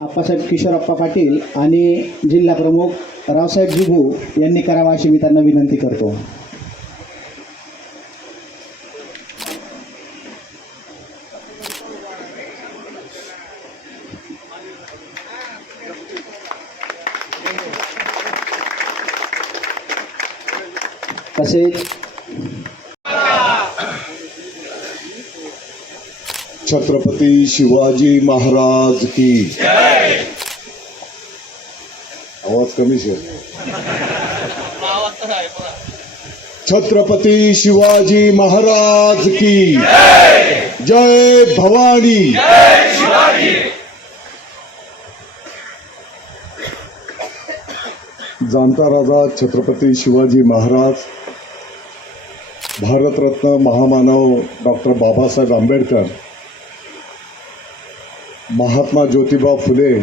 आप्पासाहेब किशोरप्पा पाटील आणि जिल्हा प्रमुख रावसाहेब जुगू यांनी करावा अशी मी त्यांना विनंती करतो. तसेच छत्रपती शिवाजी महाराज की आवाज कमी शेर छत्रपती शिवाजी महाराज की जय भवानी! जाणता राजा छत्रपती शिवाजी महाराज भारतरत्न महामानव डॉक्टर बाबासाहेब आंबेडकर महात्मा ज्योतिबा फुले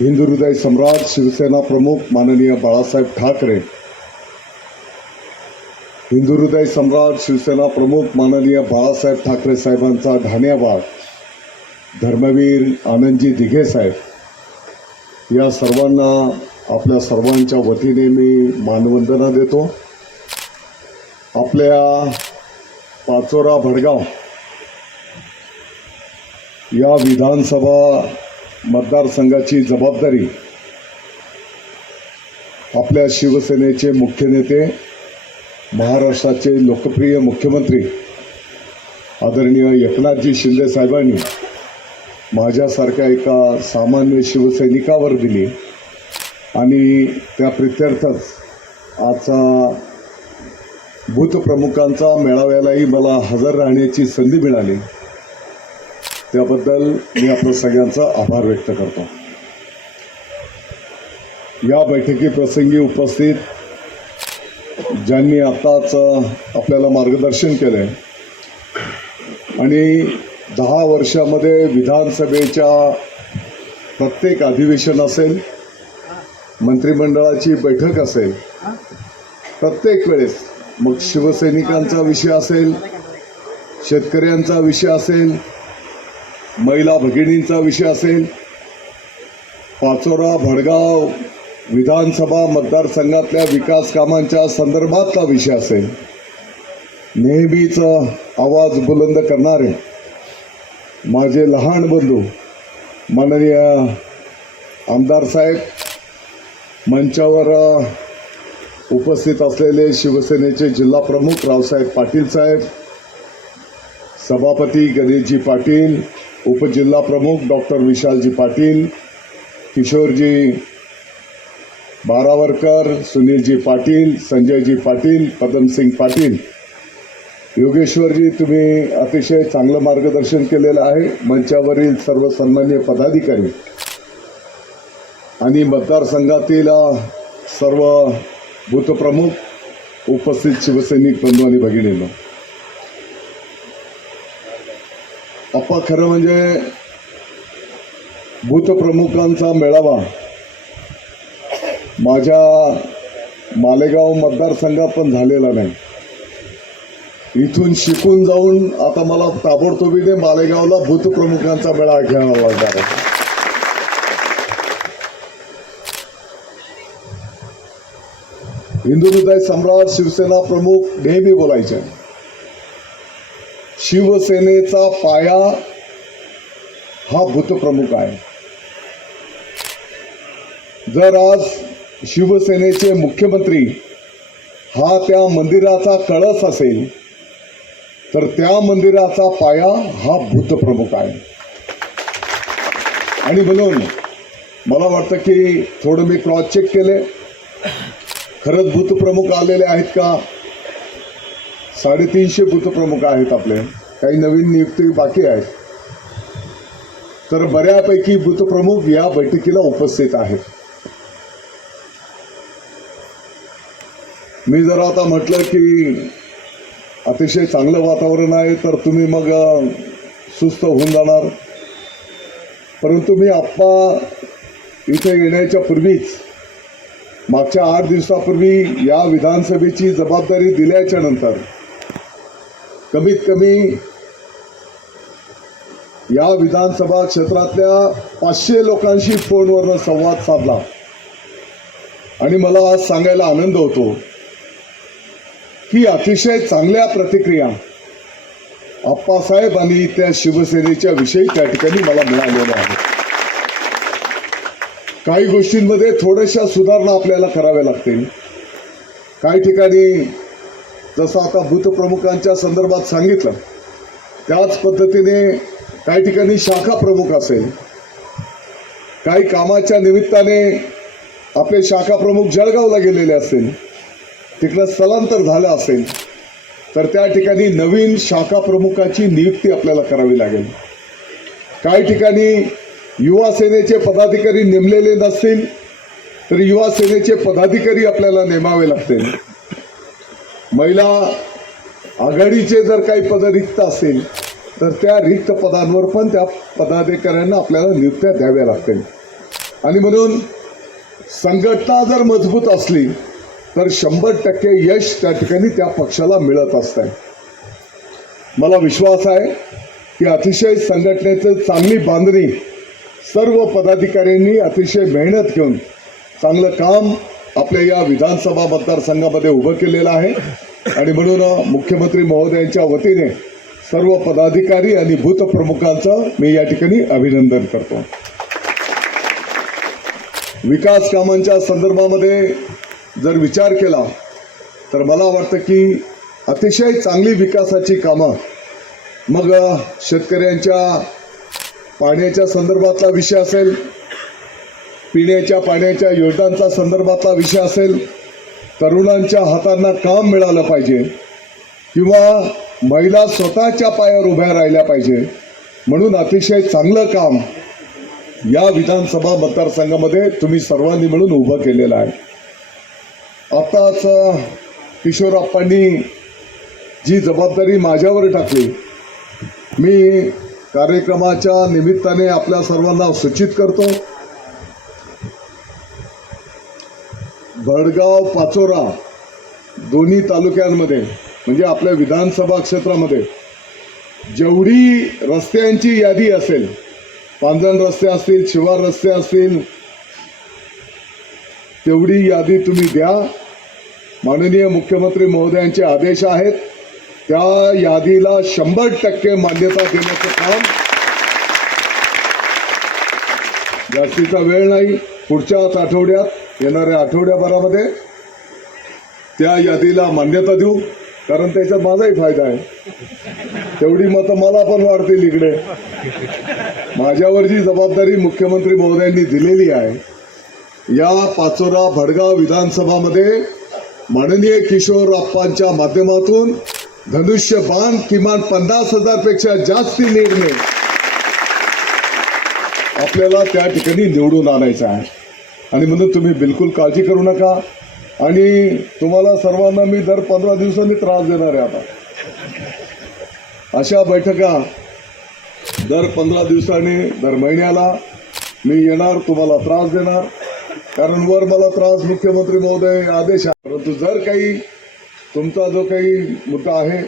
हिंदू हृदय सम्राट शिवसेना प्रमुख माननीय बाळासाहेब ठाकरे हिंदू हृदय सम्राट शिवसेना प्रमुख माननीय बाळासाहेब ठाकरे साहेबांचा धान्यवाद धर्मवीर आनंदजी दिघे साहेब. या सर्वांना आपल्या सर्वांच्या वतीने मी मानवंदना देतो. आपल्या पाचोरा भडगाव या विधानसभा मतदारसंघाची जबाबदारी आपल्या शिवसेनेचे मुख्य नेते महाराष्ट्राचे लोकप्रिय मुख्यमंत्री आदरणीय एकनाथजी शिंदे साहेबांनी माझ्यासारख्या एका सामान्य शिवसैनिकावर दिली आणि त्या प्रित्यर्थच आजचा भूतप्रमुखांचा मेळाव्यालाही मला हजर राहण्याची संधी मिळाली. त्याबद्दल मी आपलं सगळ्यांचा आभार व्यक्त करतो. या बैठकी प्रसंगी उपस्थित ज्यांनी आत्ताच आपल्याला मार्गदर्शन केलं आणि दहा वर्षामध्ये विधानसभेच्या प्रत्येक अधिवेशन असेल मंत्रिमंडळाची बैठक असेल प्रत्येक वेळेस मग शिवसैनिकांचा विषय असेल शेतकऱ्यांचा विषय असेल महिला भगिनींचा विषय असेल पाचोरा भडगाव विधानसभा मतदारसंघातल्या विकास कामांच्या संदर्भातला विषय असेल नेहमीच आवाज बुलंद करणारे माझे लहान बंधू माननीय आमदार साहेब मंचावर उपस्थित असलेले शिवसेनेचे जिल्हा प्रमुख रावसाहेब पाटील साहेब सभापती गणेशजी पाटील उपजिल्हा प्रमुख डॉक्टर विशालजी पाटील किशोरजी बारावरकर सुनीलजी पाटील संजयजी पाटील पदमसिंग पाटील. योगेश्वरजी तुम्ही अतिशय चांगलं मार्गदर्शन केलेलं आहे. मंचावरील सर्व सन्मान्य पदाधिकारी आणि मतदारसंघातील सर्व बूथप्रमुख उपस्थित शिवसैनिक बंधू आणि भगिनींना. आप्पा खरं म्हणजे भूतप्रमुखांचा मेळावा. माझ्या मालेगाव मतदारसंघात पण झालेला नाही. इथून शिकून जाऊन आता मला ताबडतोबीने मालेगावला भूतप्रमुखांचा मेळावा घ्यावा लागणार आहे. हिंदू हृदय सम्राट शिवसेना प्रमुख नेहमी बोलायचे. शिवसेनेचा पाया हा भूतप्रमुख आहे. जर आज शिवसेनेचे मुख्यमंत्री हा त्या मंदिराचा कळस असेल तर त्या मंदिराचा पाया हा भूतप्रमुख आहे. आणि म्हणून मला वाटतं की थोडं मी क्रॉस चेक केले खरंच भूतप्रमुख आलेले आहेत का? साडेतीनशे भूतप्रमुख आहेत आपले. काही नवीन नियुक्ती बाकी आहेत. तर बऱ्यापैकी भूतप्रमुख या बैठकीला उपस्थित आहेत. मी जर आता म्हटलं की अतिशय चांगलं वातावरण आहे तर तुम्ही मग सुस्त होऊन जाणार. परंतु मी आप्पा इथे येण्याच्या पूर्वीच मागच्या आठ दिवसापूर्वी या विधानसभेची जबाबदारी दिल्याच्या नंतर कमीत कमी या विधानसभा क्षेत्रातल्या पाचशे लोकांशी फोनवरनं संवाद साधला. आणि मला आज सांगायला आनंद होतो की अतिशय चांगल्या प्रतिक्रिया आप्पासाहेब आणि त्या शिवसेनेच्या विषयी त्या ठिकाणी मला मिळालेल्या आहेत. काही गोष्टींमध्ये थोड्याशा सुधारणा आपल्याला कराव्या लागतील. काही ठिकाणी जसं आता बूथप्रमुखांच्या संदर्भात सांगितलं त्याच पद्धतीने काही ठिकाणी शाखा प्रमुख असेल काही कामाच्या निमित्ताने आपले शाखा प्रमुख जळगावला गेलेले असतील तिकडं स्थलांतर झालं असेल तर त्या ठिकाणी नवीन शाखा प्रमुखाची नियुक्ती आपल्याला करावी लागेल. काही ठिकाणी युवा सेनेचे पदाधिकारी नेमलेले नसतील तर युवा सेनेचे पदाधिकारी आपल्याला नेमावे लागतील. महिला आघाडीचे जर काही पद रिक्त असतील तर त्या रिक्त पदांवर पण त्या पदाधिकाऱ्यांना आपल्याला नियुक्त्या द्याव्या लागतील. आणि म्हणून संघटना जर मजबूत असली तर शंभर टक्के यश त्या ठिकाणी त्या पक्षाला मिळत असतं. मला विश्वास आहे की अतिशय संघटनेचं चांगली बांधणी सर्व पदाधिकाऱ्यांनी अतिशय मेहनत घेऊन चांगलं काम आपल्या या विधानसभा मतदारसंघामध्ये उभं केलेलं आहे. आणि म्हणून मुख्यमंत्री महोदयांच्या वतीने सर्व पदाधिकारी आणि भूतप्रमुखांचं मी या ठिकाणी अभिनंदन करतो. विकास कामांच्या संदर्भामध्ये जर विचार केला तर मला वाटतं की अतिशय चांगली विकासाची कामं मग शेतकऱ्यांच्या पाण्याच्या संदर्भातला विषय असेल पिण्याच्या पाण्याच्या योजनांचा संदर्भातला विषय असेल तरुणांच्या हातांना काम मिळालं पाहिजे. किंवा महिला स्वतःच्या पायावर उभ्या राहिल्या पाहिजे. म्हणून अतिशय चांगलं काम या विधानसभा मतदारसंघामध्ये तुम्ही सर्वांनी मिळून उभं केलेलं आहे. आताच किशोरप्पांनी जी जबाबदारी माझ्यावर टाकली मी कार्यक्रमाच्या निमित्ताने आपल्या सर्वांना सूचित करतो. भडगाव पाचोरा दोन्ही तालुक्यांमध्ये म्हणजे आपल्या विधानसभा क्षेत्रामध्ये जेवढी रस्त्यांची यादी असेल पांजण रस्ते असतील शिवार रस्ते असतील तेवढी यादी तुम्ही द्या. माननीय मुख्यमंत्री महोदयांचे आदेश आहेत. त्या यादीला शंभर टक्के मान्यता देण्याचं काम जास्तीचा वेळ नाही. पुढच्याच आठवड्यात येणाऱ्या आठवड्याभरामध्ये त्या यादीला मान्यता देऊ कारण त्याच्यात माझाही फायदा आहे. तेवढी मतं मला पण वाढतील इकडे. माझ्यावर जी जबाबदारी मुख्यमंत्री महोदयांनी दिलेली आहे या पाचोरा भडगाव विधानसभामध्ये माननीय किशोर अप्पांच्या माध्यमातून धनुष्यबाण किमान पन्नास हजारपेक्षा जास्ती निर्णय आपल्याला त्या ठिकाणी निवडून आणायचा आहे. आणि म्हणून तुम्ही बिलकुल काळजी करू नका. आणि तुम्हाला सर्वांना मी दर पंधरा दिवसांनी त्रास देणार आहे आता. अशा बैठका दर पंधरा दिवसांनी दर महिन्याला मी येणार तुम्हाला त्रास देणार. कारण वर मला त्रास मुख्यमंत्री महोदय आदेश आहे. परंतु जर काही तुमचा जो काही मुद्दा आहे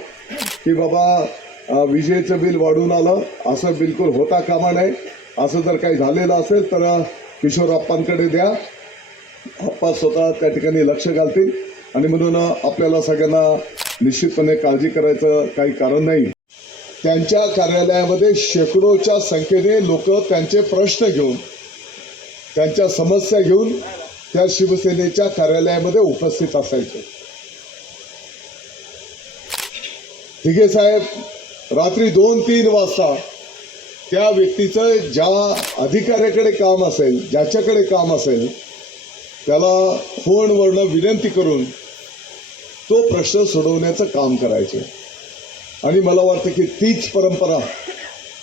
की बाबा विजेचं बिल वाढून आलं असं बिलकुल होता कामा नये. असं जर काही झालेलं असेल तर किशोर अप्पांकडे द्या. अप्पा स्वतः त्या ठिकाणी लक्ष घालतील. आणि म्हणून आपल्याला सगळ्यांना निश्चितपणे काळजी करायचं काही कारण नाही. त्यांच्या कार्यालयामध्ये शेकडोच्या संख्येने लोक त्यांचे प्रश्न घेऊन त्यांच्या समस्या घेऊन त्या शिवसेनेच्या कार्यालयामध्ये उपस्थित असायचे. दिघे साहेब रात्री दोन तीन वाजता त्या व्यक्तीचं ज्या अधिकाऱ्याकडे काम असेल ज्याच्याकडे काम असेल त्याला फोनवरनं विनंती करून तो प्रश्न सोडवण्याचं काम करायचे. आणि मला वाटतं की तीच परंपरा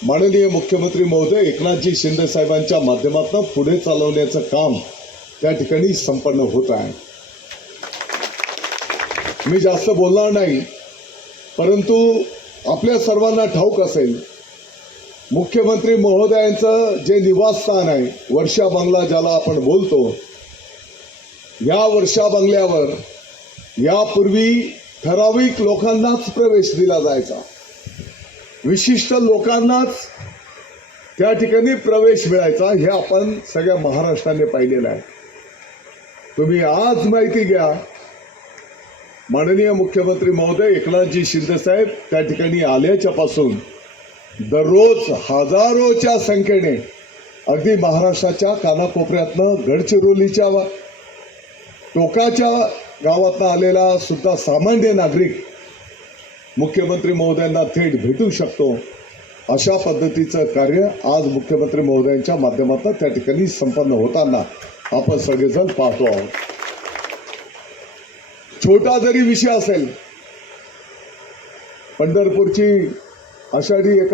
माननीय मुख्यमंत्री महोदय एकनाथजी शिंदे साहेबांच्या माध्यमातून पुढे चालवण्याचं काम त्या ठिकाणी संपन्न होत आहे. मी जास्त बोलणार नाही परंतु आपल्या सर्वांना ठाऊक असेल मुख्यमंत्री महोदयांचं जे निवासस्थान आहे वर्षा बंगला ज्याला आपण बोलतो या वर्षा बंगल्यावर यापूर्वी ठराविक लोकांनाच प्रवेश दिला जायचा. विशिष्ट लोकांनाच त्या ठिकाणी प्रवेश मिळायचा हे आपण सगळ्या महाराष्ट्राने पाहिलेलं आहे. तुम्ही आज माहिती घ्या माननीय मुख्यमंत्री महोदय एकनाथजी शिंदे साहेब त्या ठिकाणी आल्याच्या पासून दररोज हजारोच्या संख्येने अगदी महाराष्ट्राच्या कानाकोपऱ्यातनं गडचिरोलीच्या टोकाच्या गावातनं आलेला सुद्धा सामान्य नागरिक मुख्यमंत्री महोदयांना थेट भेटू शकतो. अशा पद्धतीचं कार्य आज मुख्यमंत्री महोदयांच्या माध्यमातून त्या ठिकाणी संपन्न होताना आपण सगळेजण पाहतो आहोत. छोटा जरी विषय असेल पंढरपूरची आषाढी एका